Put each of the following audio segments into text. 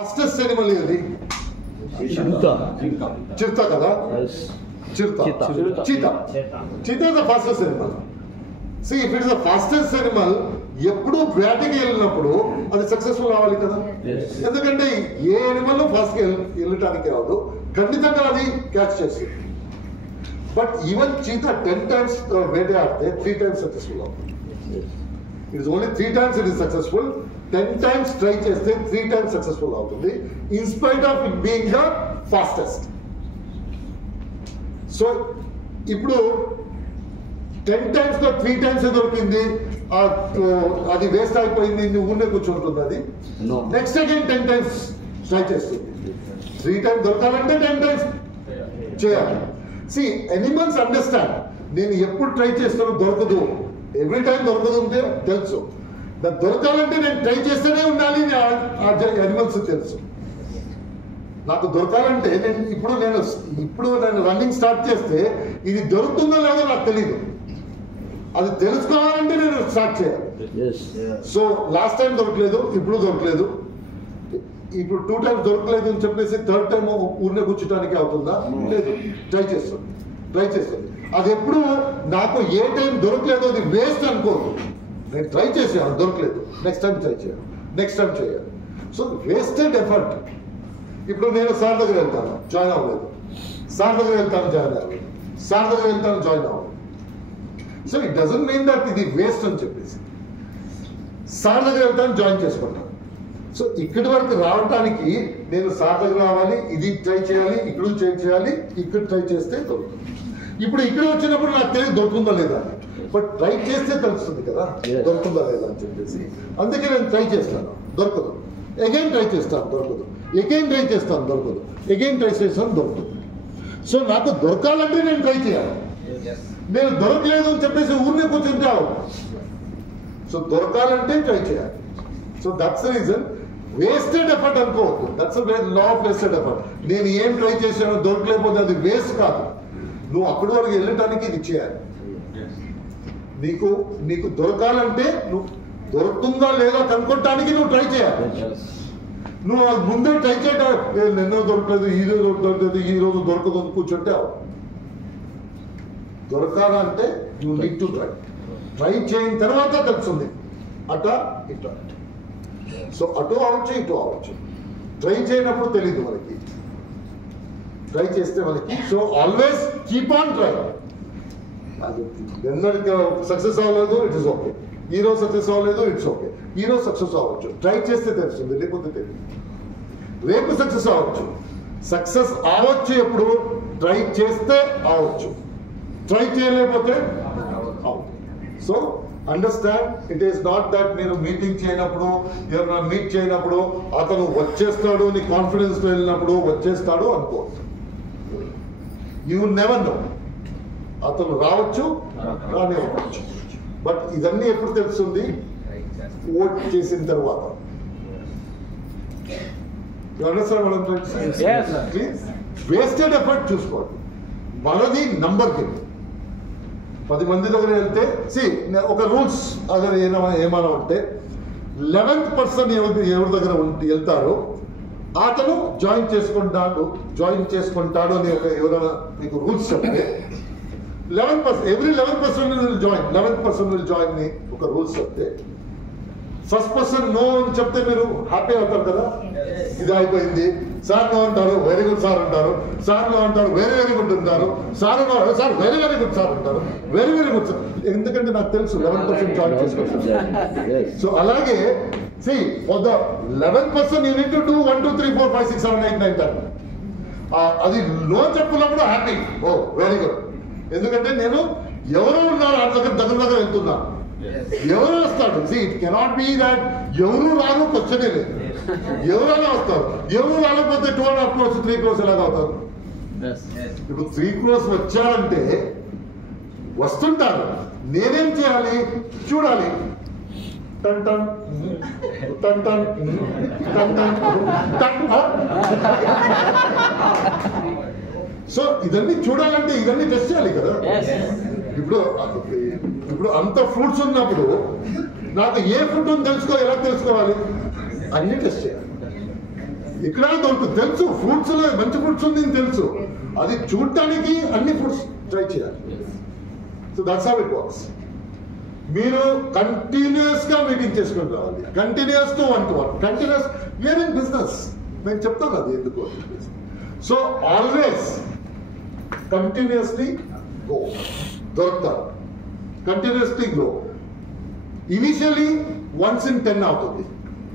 Fastest Animal ఏది? చిరుత కదా? Cheetah is the fastest Animal. See, if it is the fastest animal, ఎప్పుడు batting వెళ్ళినప్పుడు అది సక్సెస్ఫుల్ అవ్వాలి కదా. ఎందుకంటే ఏ ఎనిమల్ ఫాస్ట్ గా వెళ్ళటానికి రాదు, ఖండితంగా అది క్యాచ్ చేస్తుంది. బట్ ఈవెన్ చీతా 10 times వేటాడితే 3 times సక్సెస్ఫుల్ అవుతుంది. It is only 3 times it is successful. 10 times try చేస్తే 3 times సక్సెస్ఫుల్ అవుతుంది, in spite of it being the fastest. So ఇప్పుడు 10 times లో 3 times దొరికింది, అది వేస్ట్ అయిపోయింది, ఊరినే కూర్చుంటుంది. అది నెక్స్ట్ అగైన్ 10 times ట్రై చేస్తుంది. 3 times దొరకాలంటే 10 times చేయాలి. సి ఎనిమల్స్ అండర్స్టాండ్, నేను ఎప్పుడు ట్రై చేస్తానో దొరకదు, ఎవ్రీ టైం దొరకదు అంటే తెలుసు. దొరకాలంటే నేను ట్రై చేస్తూనే ఉండాలి, ఎనిమల్స్ తెలుసు. నాకు దొరకాలంటే ఇప్పుడు నేను రన్నింగ్ స్టార్ట్ చేస్తే ఇది దొరుకుతుందో లేదో నాకు తెలియదు, అది తెలుసుకోవాలంటే నేను స్టార్ట్ చేయాలి. సో లాస్ట్ టైం దొరకలేదు, ఇప్పుడు దొరకలేదు, ఇప్పుడు 2 times దొరకలేదు అని చెప్పేసి 3rd time ఊరినే కూర్చోటానికి అవుతుందా? లేదు, ట్రై చేస్తుంది. అది ఎప్పుడు నాకు ఏ టైం దొరకలేదు అది వేస్ట్ అనుకోదు. నేను ట్రై చేసాను, దొరకలేదు, నెక్స్ట్ టైం ట్రై చేయాలి. So wasted effort. ఇప్పుడు నేను సార్ దగ్గర వెళ్తాను, జాయిన్ అవ్వలేదు, సార్ దగ్గర వెళ్తాను, జాయిన్ అవ్వలేదు, సార్ దగ్గర వెళ్తాను, జాయిన్ అవ్వలేదు. So it doesn't mean that ఇది వేస్ట్ అని చెప్పేసి సార్ దగ్గర వెళ్తాను, జాయిన్ చేసుకుంటాను. సో ఇక్కడి వరకు రావడానికి నేను సార్ దగ్గర రావాలి, ఇది ట్రై చేయాలి, ఇక్కడ చేయాలి, ఇక్కడ ట్రై చేస్తే దొరుకుతుంది. ఇప్పుడు ఇక్కడ వచ్చినప్పుడు నాకు తెలియదు దొరుకుతుందా లేదా, బట్ ట్రై చేస్తే తెలుస్తుంది కదా దొరుకుతుందా లేదా అని చెప్పేసి. అందుకే నేను ట్రై చేస్తాను, దొరకదు, అగైన్ ట్రై చేస్తాను, దొరకదు, అగైన్ ట్రై చేస్తాను, దొరకదు, అగైన్ ట్రై చేస్తాను, దొరుకుతుంది. సో నాకు దొరకాలంటే నేను ట్రై చేయాలి. నేను దొరకలేదు అని చెప్పేసి ఊరినే కూర్చుంటే సో దొరకాలంటే ట్రై చేయాలి. So that's the reason. Wasted effort అనుకోవద్దు, that's law of wasted effort. నేను ఏం ట్రై చేశానో దొరకలేకపోతే అది వేస్ట్ కాదు, నువ్వు అక్కడి వరకు వెళ్ళటానికి ఇది చేయాలి. నీకు దొరకాలంటే నువ్వు దొరుకుతుందా లేదా కనుక్కోవటానికి నువ్వు ట్రై చేయాలి. నువ్వు ముందే ట్రై చేయటం, నిన్న దొరకలేదు, ఈ రోజు దొరకలేదు, ఈ రోజు దొరకదు కూర్చుంటే దొరకాలంటే యూ నీడ్ టు ట్రై చేయిన తర్వాత తెలుస్తుంది అట ఇట. సో అటు అవచ్చు, ఇటు అవచ్చు. ట్రై చేయనప్పుడు తెలీదు మనకి, ట్రై చేస్తే మనకి. So always keep on try. ఎన్నడికి సక్సెస్ అవ్వలేదు, ఇట్ ఇస్ ఓకే. ఈ రోజు సక్సెస్ అవ్వలేదు, ఇట్స్ ఓకే. ఈ రోజు సక్సెస్ అవ్వచ్చు, ట్రై చేస్తే తెలుస్తుంది, లేకపోతే తెలియదు. రేపు సక్సెస్ అవ్వచ్చు, సక్సెస్ అవ్వచ్చు ఎప్పుడు ట్రై చేస్తే అవ్వచ్చు, ట్రై చేయలేకపోతే అవును. So understand, it is not that మీరు మీటింగ్ చేయనప్పుడు, ఎవరైనా మీట్ చేయనప్పుడు అతను వచ్చేస్తాడు నీ కాన్ఫిడెన్స్ వెళ్ళినప్పుడు వచ్చేస్తాడు అనుకోవచ్చు. యూ నెవర్ నో, అతను రావచ్చు, రానివ్వచ్చు. బట్ ఇదన్నీ ఎప్పుడు తెలుస్తుంది? ఓట్ చేసిన తర్వాత. వేస్టెడ్ ఎఫర్ట్ చూసుకోండి. మనది నంబర్ గేమ్. 10 మంది దగ్గర వెళ్తే ఒక రూల్స్ అదే ఏమైనా ఉంటే 11th person ఎవరి దగ్గర వెళ్తారో అతను జాయిన్ చేసుకుంటాడు అని ఎవరైనా మీకు రూల్స్ చెప్తే 11% every 11% will join, 11% will join ని ఒక రూల్స్ చెప్తే ఫస్ట్ పర్సన్ నో అని చెప్తే మీరు హ్యాపీ అవుతారు కదా. ఇది అయిపోయింది, సార్ నో అంటారు, వెరీ గుడ్ సార్ అంటారు, సార్ నో అంటారు, వెరీ వెరీ గుడ్ అంటారు, sir no sir very very good sir అంటారు, వెరీ వెరీ గుడ్ సార్. ఎందుకంటే నాకు తెలుసు 11% జాయిన్ చేసుకుంటారు. సో అలాగే for the 11% you need to do 1 2 3 4 5 6 7 8 9 10. అది నో చెప్పుకున్నప్పుడు హ్యాపీ, ఓ వెరీ గుడ్. ఎందుకంటే నేను ఎవరో ఉన్నారు ఆ దగ్గర వెళ్తున్నాను, ఎవరు వస్తాడు. ఇట్ కెనాట్ బి దట్ ఎవరు రాను క్వశ్చనే లేదు, ఎవరైనా వస్తారు. ఎవరు రాకపోతే 2.5 crores 3 crores ఎలాగ అవుతారు? ఇప్పుడు 3 crores వచ్చారంటే వస్తుంటారు, నేనేం చేయాలి? చూడాలి. టన్ టన్ టన్ టన్ టన్ టన్. సో ఇదన్నీ చూడాలంటే ఇవన్నీ టెస్ట్ చేయాలి కదా. ఇప్పుడు అంత ఫ్రూట్స్ ఉన్నప్పుడు నాకు ఏ ఫ్రూట్ అని ఎలా తెలుసుకోవాలి? అన్ని టెస్ట్ చేయాలి. ఎక్కడైనా దొరుకుతుంది తెలుసు, ఫ్రూట్స్ లో మంచి ఫ్రూట్స్ ఉంది తెలుసు, అది చూడటానికి అన్ని ఫ్రూట్స్ ట్రై చేయాలి. So that's how it works. మీరు కంటిన్యూస్ గా మీటింగ్ చేసుకుని రావాలి, continuous to 1 to 1, continuous. We are in business, నేను చెప్తాను అది ఎందుకు. సో ఆల్వేస్ కంటిన్యూస్లీ గో, దొరుకుతారు, continuously grow. Initially once in 10 అవుతుంది,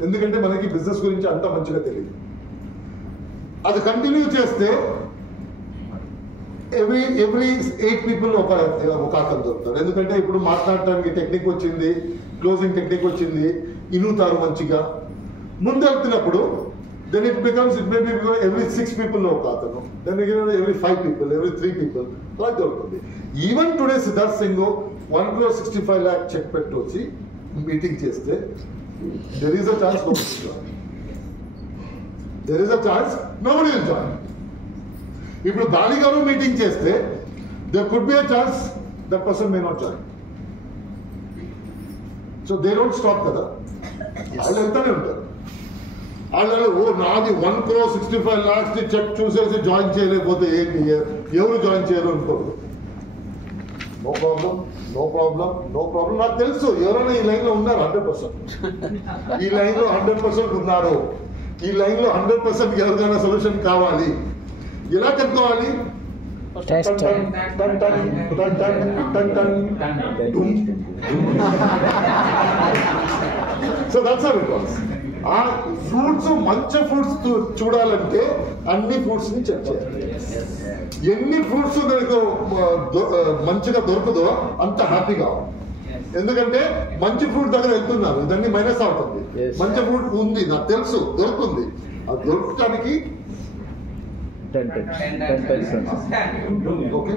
ఎందుకంటే మనకి బిజినెస్ గురించి అంత మంచిగా తెలియదు. అది కంటిన్యూ చేస్తే ఎవ్రీ 8 people ఒక అతను దొరుకుతారు. ఎందుకంటే ఇప్పుడు మాట్లాడటానికి టెక్నిక్ వచ్చింది, క్లోజింగ్ టెక్నిక్ వచ్చింది, ఇనుతారు మంచిగా. ముందు వెళ్తున్నప్పుడు then it may be every 6 people ఒక అతను, then every 5 people, every 3 people అలా దొరుకుతుంది. Even today Siddharth Singh 1,65 lakh cheque పెట్టి వచ్చి మీటింగ్ చేస్తే there is a chance nobody will join. There is a chance nobody will join. ఇప్పుడు బాలి గారు meeting చేస్తే there could be a chance that person may not join. So they don't stop కదా, వాళ్ళు వెళ్తానే ఉంటారు. వాళ్ళు నాది 1,65 lakhs చెక్ చూసేసి జాయిన్ చేయలేకపోతే ఏంటి, ఎవరు జాయిన్ చేయరు అనుకోరు. No problem, no problem, no problem. నాకు తెలుసు ఎవరైనా ఈ లైన్ లో ఉన్నారు 100%, ఈ లైన్ లో 100% ఉన్నారు. ఈ లైన్ లో 100% ఎవరికైనా సొల్యూషన్ కావాలి. ఎలా కనుక్కోవాలి? So that's how it works. ఆ ఫ్రూట్స్, మంచి ఫ్రూట్స్ చూడాలంటే అన్ని ఫ్రూట్స్ ని చెక్ చేయాలి. ఎన్ని ఫ్రూట్స్ మంచిగా దొరుకుదో అంత హ్యాపీగా. ఎందుకంటే మంచి ఫ్రూట్ దగ్గర వెళ్తున్నారు, ఇదన్నీ మైనస్ అవుతుంది. మంచి ఫ్రూట్ ఉంది నాకు తెలుసు, దొరుకుతుంది. అది దొరకడానికి 10%. ఓకే.